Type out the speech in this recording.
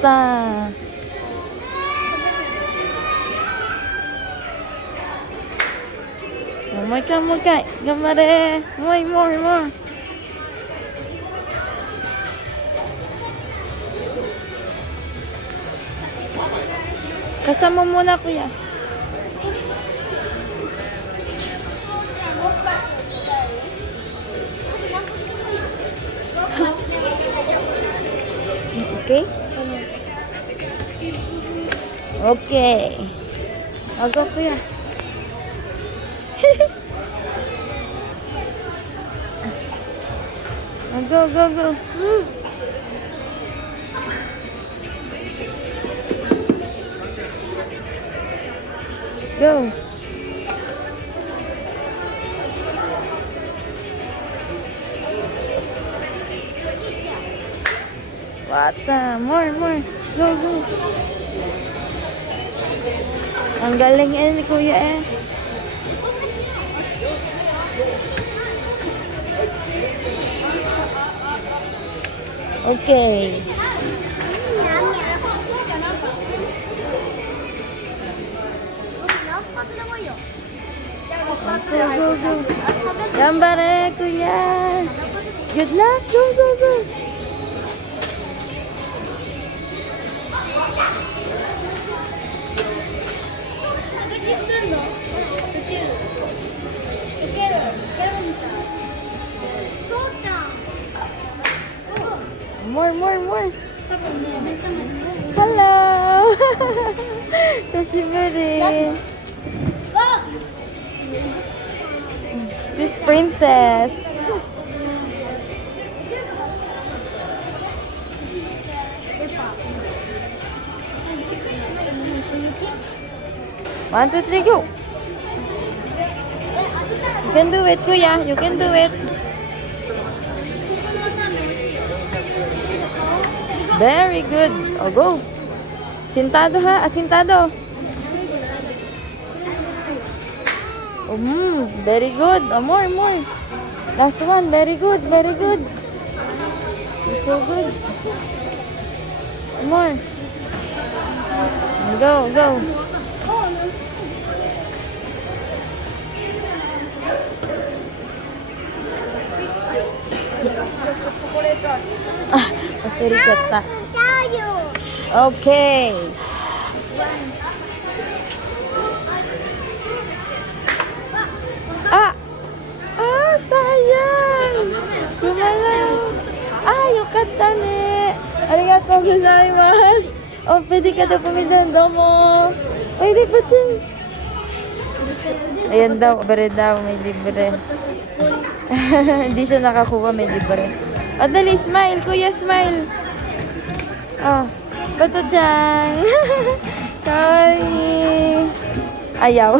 Basta.もう一回もう一回頑張れ。もうkasama muna kuya. Okay? Okay. Go kuya. Go. Go. What more. Go. Ang galing ni kuya eh. Okay. Go. Gambare, kuya. Good luck. Go. More. Hello. Tashiburi. This princess. One, two, three, go. You can do it, kuya. You can do it. Very good. Oh, go. Sintado ha. Asintado. Very good. Oh, more. Last one. Very good. You're so good. More. Go. Surikata. Okay. Sayang. Gumalaw. Yokata ne. Arigatou gozaimasu. Oh, pwede ka daw pumindon. Domo. Pwede po, Chin. Ayan daw, may libre. Hindi siya nakakuha, may libre. O, dali, smile, kuya, smile. Oh, bato dyan. Sorry. Ayaw.